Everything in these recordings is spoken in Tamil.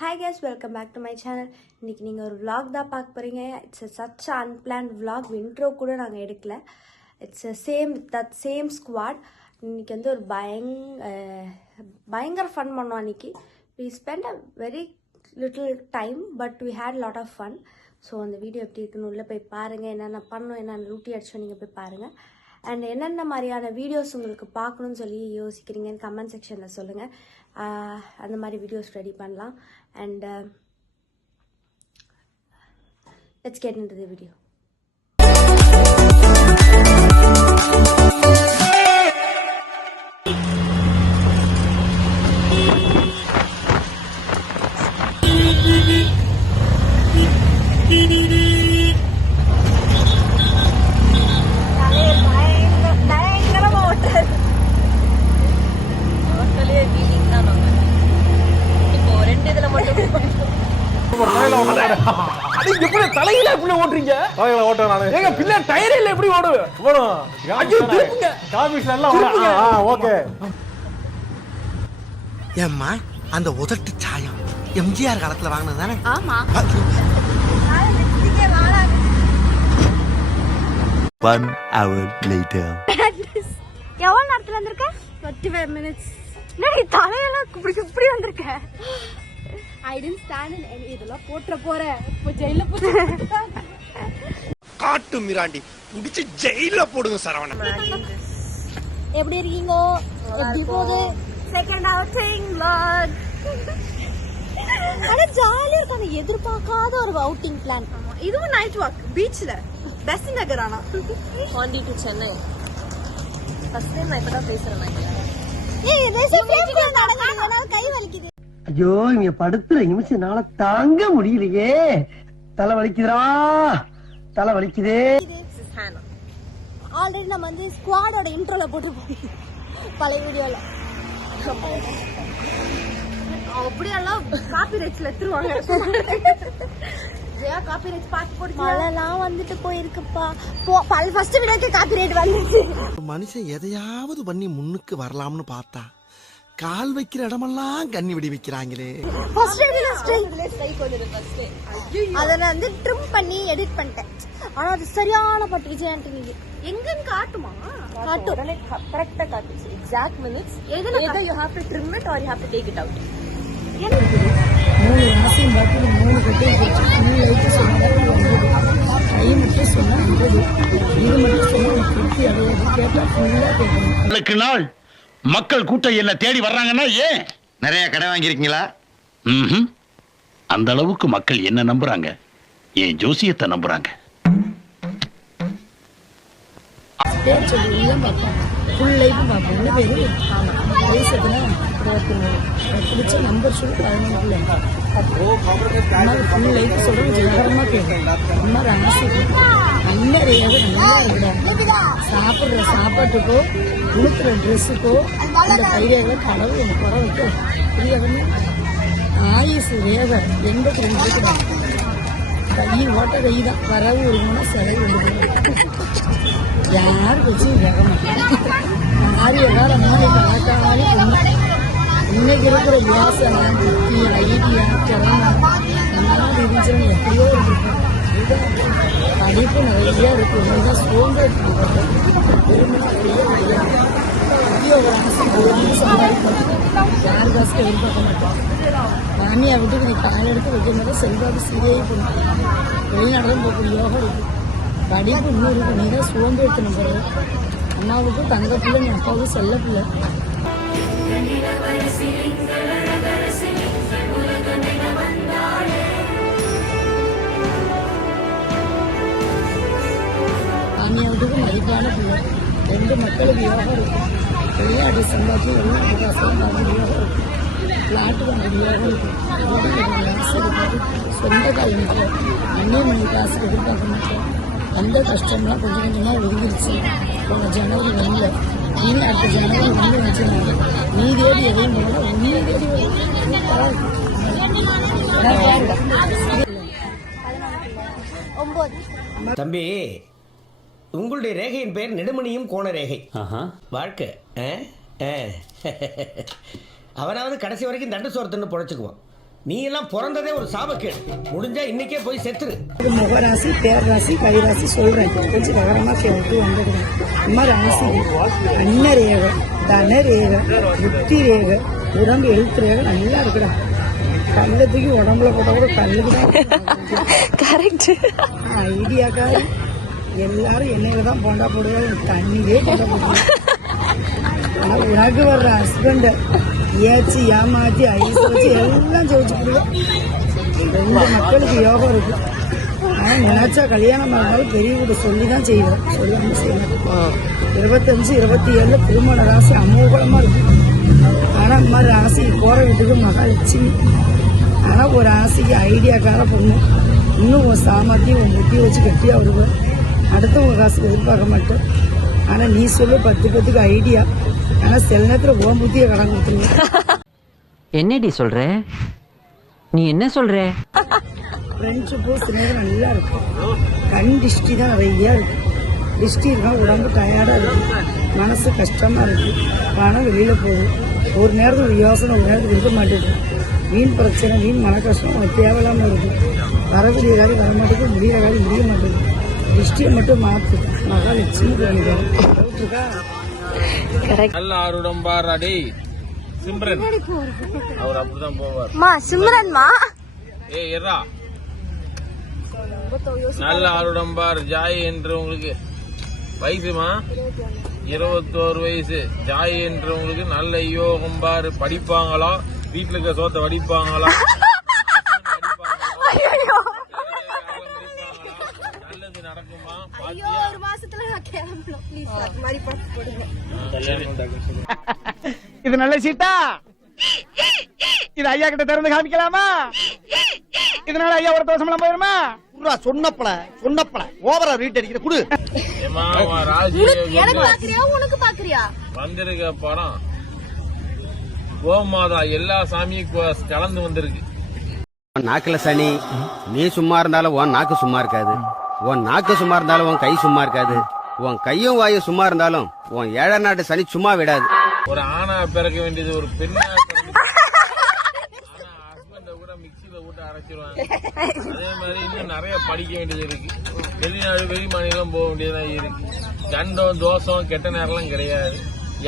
Hi guys, welcome back to my channel. இன்னைக்கு நீங்க ஒரு vlog தான் பார்க்க போறீங்க. It's such an unplanned vlog. Intro கூட நாங்க எடுக்கல. It's that same squad. இன்னைக்கு வந்து ஒரு பயங்கர ஃபன் பண்ணோம் அன்னைக்கு. We spent a very little time but we had a lot of fun. So அந்த வீடியோ எப்படி இருக்குன்னு உள்ளே போய் பாருங்கள். என்னென்ன பண்ணோம், என்னென்ன லூட்டி அடிச்சோம் நீங்கள் போய் பாருங்கள். அண்ட் என்னென்ன மாதிரியான வீடியோஸ் உங்களுக்கு பார்க்கணுன்னு சொல்லி யோசிக்கிறீங்கன்னு கமெண்ட் செக்ஷனில் சொல்லுங்கள். அந்த மாதிரி வீடியோஸ் ரெடி பண்ணலாம். And let's get into the video. தலையில எப்படி ஓட்டுறீங்க? தலையில ஓட்ட நானே. ஏங்க பிள்ளை டயரில் எப்படி ஓடுது? ஓடும். ஐயோ திருப்புங்க. காமிஸ் நல்லா ஓடுங்க. ஓகே. ஏம்மா அந்த உதட்டு சாயம் எம்ஜிஆர் காலத்துல வாங்குனது தானே? ஆமா. 1 hour later. எவ்வளவு நேரத்துல வந்திருக்க? 45 minutes. என்னடி தலையில இப்படி வந்திருக்க? I didn't stand in any இதெல்லாம் போற இப்ப ஜெயில போட்டு காட்டு மிராண்டி புடிச்சு ஜெயில போடுங்க சரவணா. எப்படி இருக்கீங்க? எப்படி போகுது? Second outing vlog. அட ஜாலியா இருக்காங்க. எதிர்பார்க்காத ஒரு அவுட்டிங் பிளான். இதுவும் நைட் வாக் பீச்ல பெஸ்ட் நகர். ஆனா Pondy to Chennai first time நான் இப்பதான் பேசுறேன். ஏய் ரேசி ஃப்ரெண்ட்ஸ் நடக்குதுனால கை வலிக்குது. ஐயோ இங்க படுத்துற நிமிஷம்னால தாங்க முடியலையே. தலை வலிக்குதுடா, தலை வலிக்குதே. ஆல்ரெடி நம்ம வந்து ஸ்குவாடோட இன்ட்ரோல போட்டுருப்போம் பழைய வீடியோல. அப்படியெல்லாம் காப்பி ரைட்ஸ்ல எடுத்துருவாங்க. காப்பி ரைட்ஸ் பார்த்து போட்டு மழைலாம் வந்துட்டு போயிருக்குப்பா. ஃபர்ஸ்ட் வீடியோக்கு காப்பி ரைட் வந்துச்சு. மனுஷன் எதையாவது பண்ணி முன்னுக்கு வரலாம்னு பார்த்தா கால் வைக்கிற இடமெல்லாம் கண்ணி விடி வைக்கிறாங்களே. அத நான் வந்து ட்ரிம் பண்ணி எடிட் பண்ணிட்டேன். ஆனா அது சரியான பாட்டு விஜய் ஆண்டனி. எங்கன்னு காட்டுமா? காட்டும். கரெக்ட்டா காட்டும். Exact minutes. either you have to trim it or you have to take it out. மூணு ராசியும் பார்த்து 3 கட்டை ஃபுல் லைட் சொன்னா கை மட்டும் சொன்னா இது மட்டும் சொன்னா திருப்தி அடையாது. கேட்டா ஃபுல்லா கேட்கணும். நாள் மக்கள் கூட்டம் என்ன தேடி வர்றாங்கன்னா ஏன்? நிறைய கடை வாங்கியிருக்கீங்களா? அந்த அளவுக்கு மக்கள் என்ன நம்புறாங்க, என் ஜோசியத்தை நம்புறாங்க. பேர் சொல்லி எல்லாம் பார்ப்பேன். ஃபுல் லைஃப்பும் பார்ப்பேன். என்ன பேரு? வயசு எத்தனை? 23. பிடிச்ச நம்பர் சொல்லி 11 அம்மா ஃபுல் லைஃப் சொல்கிறேன். ஜெயகரமாக கேட்கும். அம்மா ராசி நல்ல ரேக நல்லா இருக்குடா. சாப்பிட்ற சாப்பாட்டுக்கோ உடுத்துற ட்ரெஸ்ஸுக்கோ அந்த கைரேகை கடவுள் எனக்கு குறை வைக்க புரியவன்னு. ஆயுசு ரேகை 82 இருக்குடா. கை ஓட்ட கை தான். வரவு இருக்கணும்னா செலவு எடுக்கணும். யாருக்கு வச்சு கேட்க மாட்டேன். ஆரிய காலம் மூளைக்கு ஆட்டாளி பொண்ணு. இன்னைக்கு இருக்கிற யோசனை புத்தி ஐடியா திறமை நல்லா இருந்துச்சுன்னு எப்படியோ இருந்திருக்கும். படிப்பு நிறைய இருக்கு. தான் சோம்பேறி உத்தியோக ஆசை சம்பாதிக்கணும். யாரு காசுக்கு எதிர்பார்க்க மாட்டோம். மாமியா வீட்டுக்கு நீ கால் எடுத்து வைக்கும் போது செல்வாக்கு சீரையே பண்ணும். வெளிநாடுதான் போகக்கூடிய யோகம் இருக்கு. படிப்பு இன்னும் இருக்கு. நீ தான் சோம்பேறித்தனம் போறது. அம்மாவுக்கு தங்க பிள்ளை, நீ அப்பாவுக்கு செல்ல பிள்ளை. மாமியாவுக்கு மதிப்பான பிள்ளை. 2 மக்களுக்கு யோகம் இருக்கும். வெளிநாட்டு சம்பாதிச்சு வெளிநாட்டு காசுலாம் பார்க்க யோகம் இருக்கும். பிளாட்டு வாங்க யோகம் இருக்கும். சொந்த கால் நிற்கும். அந்நிய மணி காசு எதிர்பார்க்க மாட்டோம். அந்த கஷ்டம்லாம் கொஞ்சம் கொஞ்சமாக ஒதுங்கிருச்சு. போன ஜனவரி வரல. இனி அடுத்த ஜனவரி வந்து வச்சுருந்தாங்க. நீ தேடி எதையும் போகல. நீ தேடி தம்பி, உங்களுடைய ரேகையின் பெயர் நெடுமணியும் கோண ரேகை. வாழ்க்கை அவனாவது கடைசி வரைக்கும் தண்டு சோரத்துன்னு பொழைச்சுக்குவான். நீ எல்லாம் பிறந்ததே ஒரு சாபக்கேடு. முடிஞ்சா இன்னைக்கே போய் செத்துரு. இது முகராசி, பேர்ராசி, கைராசி சொல்றேன். கொஞ்சம் விவரமா கேட்டு வந்துடுறேன். அம்மா ராசி அன்னரேக, தனரேக, புத்தி ரேக, உடம்பு எழுத்து ரேக நல்லா இருக்குடா. கல்லத்துக்கு உடம்புல போட்டா கூட கல்லுக்கு தான் கரெக்ட். ஐடியாக்காரு எல்லாரும் எண்ணெயில தான் போண்டா போடுவாங்க, தண்ணியே போண்டா போடுவாங்க. ஆனா உனக்கு வர்ற ஹஸ்பண்ட் ஏச்சு ஏமாத்தி ஐஸ் வச்சு எல்லாம் ஜெயிச்சு போடுவேன். 2 மக்களுக்கு யோகம் இருக்கு. ஆனா நினைச்சா கல்யாணம் இருந்தாலும் பெரிய வீடு சொல்லிதான் செய்வேன், சொல்லாம செய்யணும். 25, 27 திருமண ராசி அமோகமா இருக்கு. ஆனா இந்த மாதிரி ராசி போற வீட்டுக்கு மகாலட்சுமி. ஆனா ஒரு ராசிக்கு ஐடியாக்கார பொண்ணு. இன்னும் உன் சாமர்த்தியம் உன் புத்தி வச்சு கட்டியா வருவேன். அடுத்தவங்க காசுக்கு எதிர்பார்க்க மாட்டேன். ஆனா நீ சொல்லு 10 பேத்துக்கு ஐடியா. ஆனா சில நேரத்துல உன் புத்தியை கடன் கொடுத்துருவேன். என்னடி சொல்ற? நீ என்ன சொல்ற? ஃப்ரெண்ட்ஷிப்பு சின்னது நல்லா இருக்கும். கண் டிஸ்டி தான் நிறையா இருக்கு. டிஸ்டி இருக்கா உடம்பு டயர்டா இருக்கு, மனசு கஷ்டமா இருக்கு, பணம் வெளியில போகுது. ஒரு நேரத்துக்கு ஒரு யோசனை, ஒரு நேரத்துக்கு இருக்க மாட்டேங்குது. வீண் பிரச்சனை, வீண் மன கஷ்டம் உனக்கு தேவையில்லாம இருக்கு. வரக்கூடிய காரியம் வர மாட்டேங்குது, முடிகிற காரியம் முடிய மாட்டேங்குது. டிஸ்டியை மட்டும் மாற்று. மகாலட்சுமி இருக்கா நல்ல ஆருடம்பார் அடி சிம்ரன் அவர் அப்படிதான் போவார். சிம்ரன்மா எர்ரா நல்ல ஆருடம்பார் ஜாய் என்று உங்களுக்கு வயசுமா 21 வயசு. ஜாய் என்று உங்களுக்கு நல்ல யோகம்பார். படிப்பாங்களா, வீட்டுல இருக்க சோத்தை வடிப்பாங்களா, நல்லது நடக்குமா? ஒரு மாசத்துல நான் கிளம்பணும். ப்ளீஸ் அது மாதிரி பாத்து போடுங்க. இது நல்ல சீட்டா. இது ஐயா கிட்ட திறந்து காமிக்கலாமா? இதனால ஐயா ஒரு தோசமெல்லாம் போயிருமா? சொன்னப்பல ஓவரா ரீட் அடிக்கிற குடு. எனக்கு பாக்குறியா உனக்கு பாக்குறியா? வந்திருக்க படம் கோமாதா எல்லா சாமியும் கலந்து வந்திருக்கு. நாக்குல சனி. நீ சும்மா இருந்தாலும் உன் நாக்கு சும்மா இருக்காது, உன் நாக்கு சும்மா இருந்தாலும் உன் கை சும்மா இருக்காது, உன் கையும் வாயும் சும்மா இருந்தாலும் உன் 7 நாட்டு சனி சும்மா விடாது. ஒரு ஆணா பிறக்க வேண்டியது ஒரு பெண்ணா ஹஸ்பண்ட கூட மிக்சியில போட்டு அரைச்சிருவாங்க. அதே மாதிரி இன்னும் நிறைய படிக்க வேண்டியது இருக்கு. வெளிநாடு வெளி மாநிலம் போக வேண்டியதா இருக்கு. கண்டம் தோஷம் கெட்ட நேரம்லாம் கிடையாது.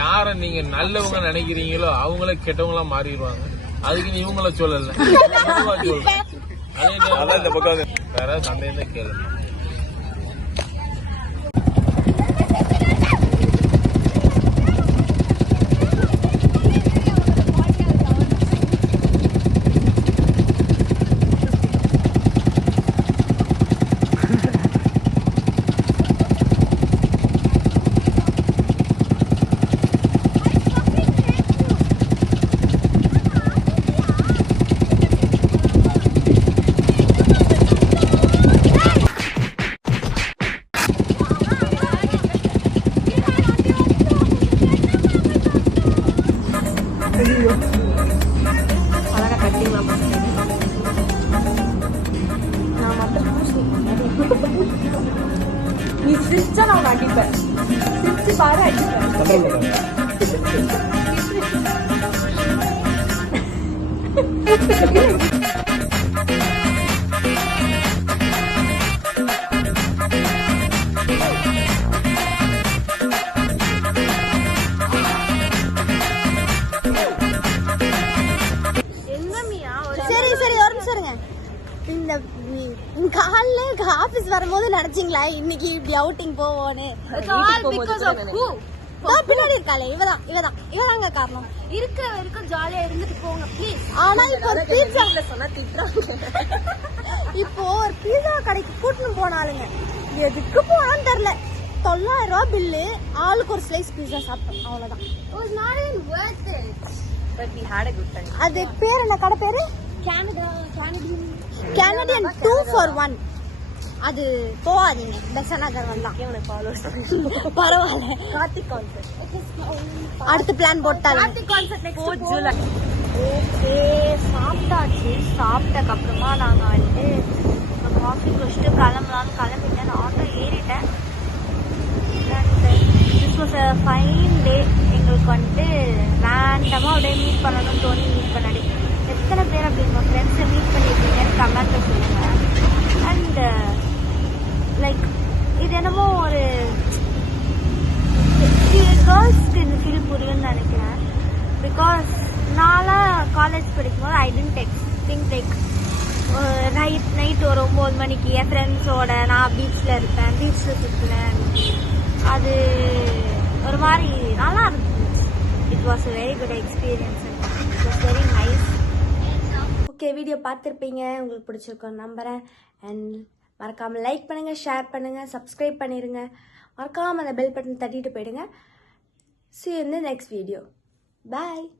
யார நீங்க நல்லவங்க நினைக்கிறீங்களோ அவங்கள கெட்டவங்களா மாறிடுவாங்க. அதுக்கு நீ இவங்கள சொல்லல, சொல்றேன். வேற சந்தேகம் தான் கேளு. அழகா கட்டிங்களா? நான் மட்டும் நீ சிரிச்சா நான் அடிப்பேன். சிரிச்சு பாரு அடிப்பேன். சரி சரி ஒரு நிமிஷம் இருங்க. இந்த காலைல ஆபீஸ் வரும்போது நினைச்சீங்களா இன்னைக்கு இப்படி அவுட்டிங் போவோன்னு? பின்னாடி இருக்காளே இவதாங்க காரணம். இருக்கிற வரைக்கும் ஜாலியா இருந்துட்டு போங்க ப்ளீஸ். ஆனா இப்போ ஒரு பீட்சா சொன்னா திட்டுறாங்க. இப்போ ஒரு பீட்சா கடைக்கு கூட்டின்னு போனாலுங்க எதுக்கு போனான்னு தெரியல. 900 ரூபாய் பில்லு, ஆளுக்கு ஒரு ஸ்லைஸ் பீட்சா சாப்பிட்டோம், அவ்வளவுதான். அது பேர் என்ன கடை பேரு? Canadian 2 for 1. அது போகாதீங்க, பெசன் நகர் வந்தா பரவாயில்ல. கார்த்திக் கான்சர்ட் அடுத்த பிளான் போட்டாங்க. Karthik concert next July. Okay சாப்பிட்டாச்சு. சாப்பிட்டக்கு அப்புறமா நாங்க வந்து காஃபி குடிச்சிட்டு கிளம்பலான்னு கிளம்பிட்டேன். ஆட்டோ ஏறிட்டேன். This was a fine day. எங்களுக்கு வந்துட்டு ரேண்டமாக அப்படியே மீட் பண்ணணும்னு தோணி மீட் பண்ணி எத்தனை பேர் அப்படி உங்கள் ஃப்ரெண்ட்ஸை மீட் பண்ணியிருக்கீங்கன்னு கமெண்ட்டில் சொல்லுங்கள். அண்ட் லைக் இது என்னமோ ஒரு கேர்ள்ஸ்க்கு இந்த ஃபீல் புரியும்னு நினைக்கிறேன். பிகாஸ் நான்லாம் காலேஜ் படிக்கும்போது ஐ டென்ட் திங்க் லைக் நைட் ஒரு 9 மணிக்கு என் ஃப்ரெண்ட்ஸோட நான் பீச்சில் இருப்பேன், பீச்சில் சுற்றுவேன். அது ஒரு மாதிரி நல்லா இருந்துச்சு. It was a very good experience. It was very nice. Okay, video பார்த்துருப்பீங்க, உங்களுக்கு பிடிச்சிருக்கோன்னு நம்புகிறேன். அண்ட் மறக்காமல் லைக் பண்ணுங்கள், ஷேர் பண்ணுங்கள், சப்ஸ்கிரைப் பண்ணிடுங்க. மறக்காமல் அந்த பெல் பட்டன் தட்டிட்டு போயிடுங்க. See you in the next video. Bye.